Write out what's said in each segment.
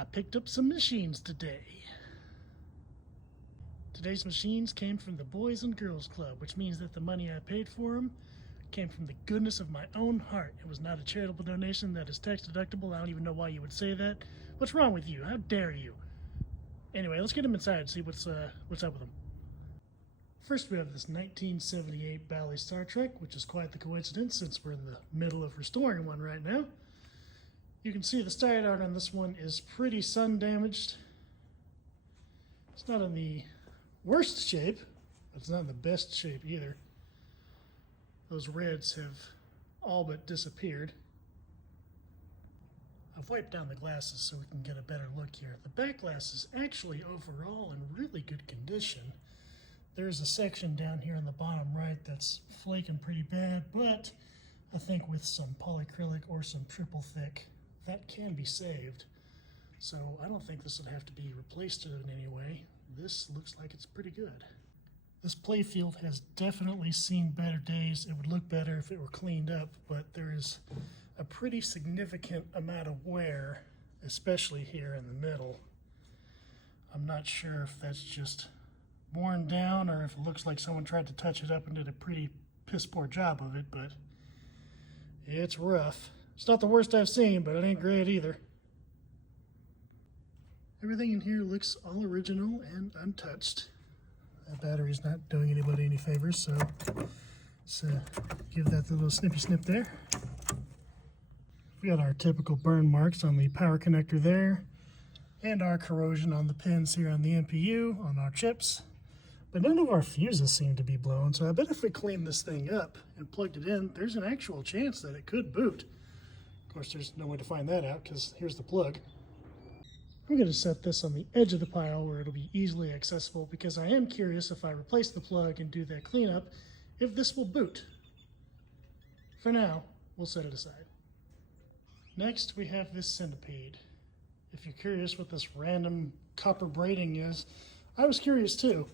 I picked up some machines today. Today's machines came from the Boys and Girls Club, which means that the money I paid for them came from the goodness of my own heart. It was not a charitable donation that is tax deductible. I don't even know why you would say that. What's wrong with you? How dare you? Anyway, let's get them inside and see what's up with them. First, we have this 1978 Bally Star Trek, which is quite the coincidence since we're in the middle of restoring one right now. You can see the side art on this one is pretty sun damaged. It's not in the worst shape, but it's not in the best shape either. Those reds have all but disappeared. I've wiped down the glasses so we can get a better look here. The back glass is actually overall in really good condition. There's a section down here on the bottom right that's flaking pretty bad, but I think with some polyacrylic or some triple thick, that can be saved. So I don't think this would have to be replaced in any way. This looks like it's pretty good. This playfield has definitely seen better days. It would look better if it were cleaned up, but there is a pretty significant amount of wear, especially here in the middle. I'm not sure if that's just worn down or if it looks like someone tried to touch it up and did a pretty piss poor job of it, but it's rough. It's not the worst I've seen, but it ain't great either. Everything in here looks all original and untouched. That battery's not doing anybody any favors, so let's give that the little snippy snip there. We got our typical burn marks on the power connector there, and our corrosion on the pins here on the MPU, on our chips. But none of our fuses seem to be blown, so I bet if we clean this thing up and plugged it in, there's an actual chance that it could boot. Of course, there's no way to find that out because here's the plug. I'm going to set this on the edge of the pile where it'll be easily accessible because I am curious if I replace the plug and do that cleanup, if this will boot. For now, we'll set it aside. Next, we have this centipede. If you're curious what this random copper braiding is, I was curious too.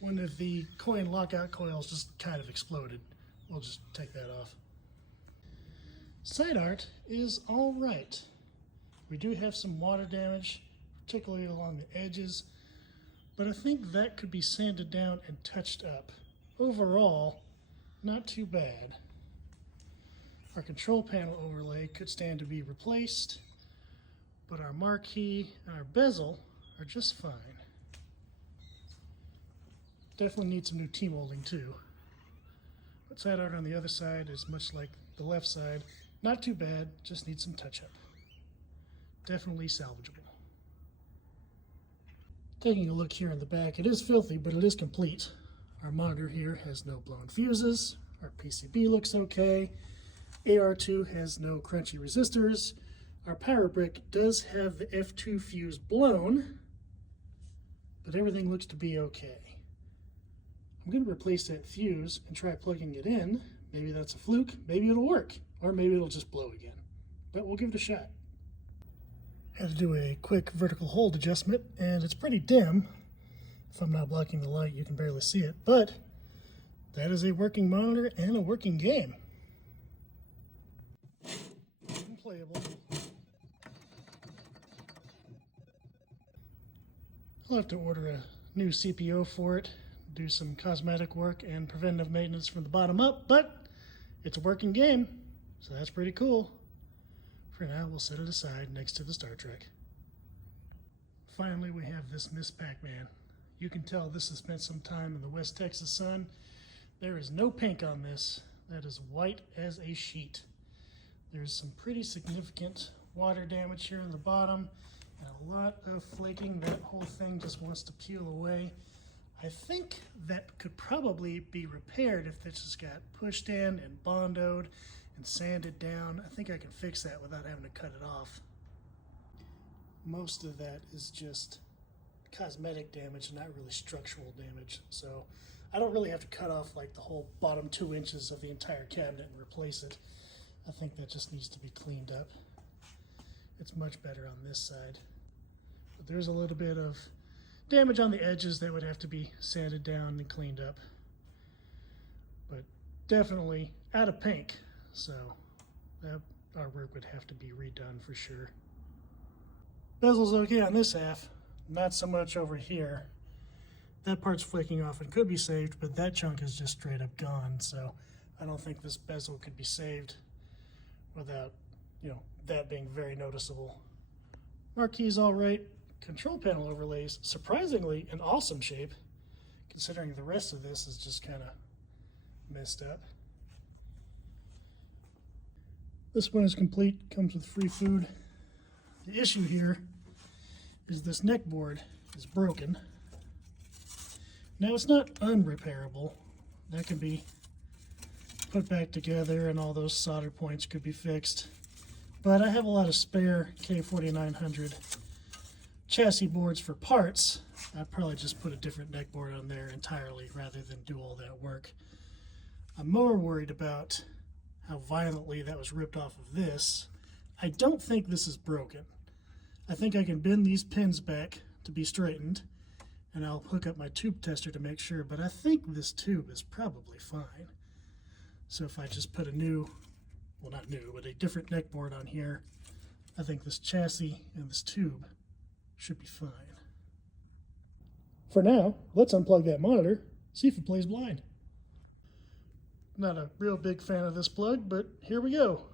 One of the coin lockout coils just kind of exploded. We'll just take that off. Side art is all right. We do have some water damage, particularly along the edges, but I think that could be sanded down and touched up. Overall, not too bad. Our control panel overlay could stand to be replaced, but our marquee and our bezel are just fine. Definitely need some new T-molding too. But side art on the other side is much like the left side. Not too bad, just needs some touch-up. Definitely salvageable. Taking a look here in the back, it is filthy, but it is complete. Our monitor here has no blown fuses. Our PCB looks okay. AR2 has no crunchy resistors. Our power brick does have the F2 fuse blown, but everything looks to be okay. I'm going to replace that fuse and try plugging it in. Maybe that's a fluke, maybe it'll work, or maybe it'll just blow again. But we'll give it a shot. Had to do a quick vertical hold adjustment, and it's pretty dim. If I'm not blocking the light, you can barely see it, but that is a working monitor and a working game. Playable. I'll have to order a new CPO for it, do some cosmetic work and preventive maintenance from the bottom up, but it's a working game, so that's pretty cool. For now, we'll set it aside next to the Star Trek. Finally, we have this Miss Pac-Man. You can tell this has spent some time in the West Texas sun. There is no pink on this. That is white as a sheet. There's some pretty significant water damage here in the bottom and a lot of flaking. That whole thing just wants to peel away. I think that could probably be repaired if this just got pushed in and bondoed and sanded down. I think I can fix that without having to cut it off. Most of that is just cosmetic damage, not really structural damage. So I don't really have to cut off like the whole bottom 2 inches of the entire cabinet and replace it. I think that just needs to be cleaned up. It's much better on this side. But there's a little bit of damage on the edges that would have to be sanded down and cleaned up. But definitely out of pink, so that artwork would have to be redone for sure. Bezel's okay on this half, not so much over here. That part's flaking off and could be saved, but that chunk is just straight up gone, so I don't think this bezel could be saved without, that being very noticeable. Marquee's all right. Control panel overlays, surprisingly in awesome shape, considering the rest of this is just kind of messed up. This one is complete, comes with free food. The issue here is this neck board is broken. Now it's not unrepairable. That can be put back together and all those solder points could be fixed. But I have a lot of spare K4900 chassis boards for parts. I'd probably just put a different neck board on there entirely rather than do all that work. I'm more worried about how violently that was ripped off of this. I don't think this is broken. I think I can bend these pins back to be straightened, and I'll hook up my tube tester to make sure, but I think this tube is probably fine. So if I just put a new, well not new, but a different neck board on here, I think this chassis and this tube should be fine. For now, let's unplug that monitor, see if it plays blind. Not a real big fan of this plug, but here we go.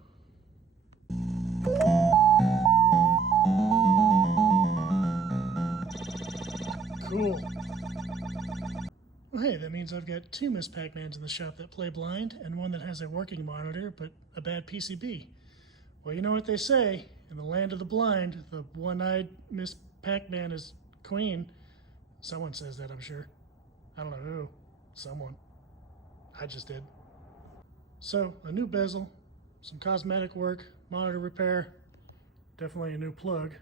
Cool. Well, hey, that means I've got two Miss Pac-Mans in the shop that play blind, and one that has a working monitor, but a bad PCB. Well, you know what they say, in the land of the blind, the one-eyed Miss Pac-Man is queen. Someone says that, I'm sure. I don't know who. Someone. I just did. So, a new bezel, some cosmetic work, monitor repair, definitely a new plug.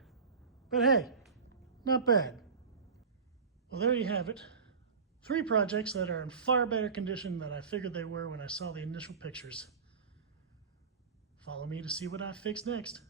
But hey, not bad. Well, there you have it. 3 projects that are in far better condition than I figured they were when I saw the initial pictures. Follow me to see what I fix next.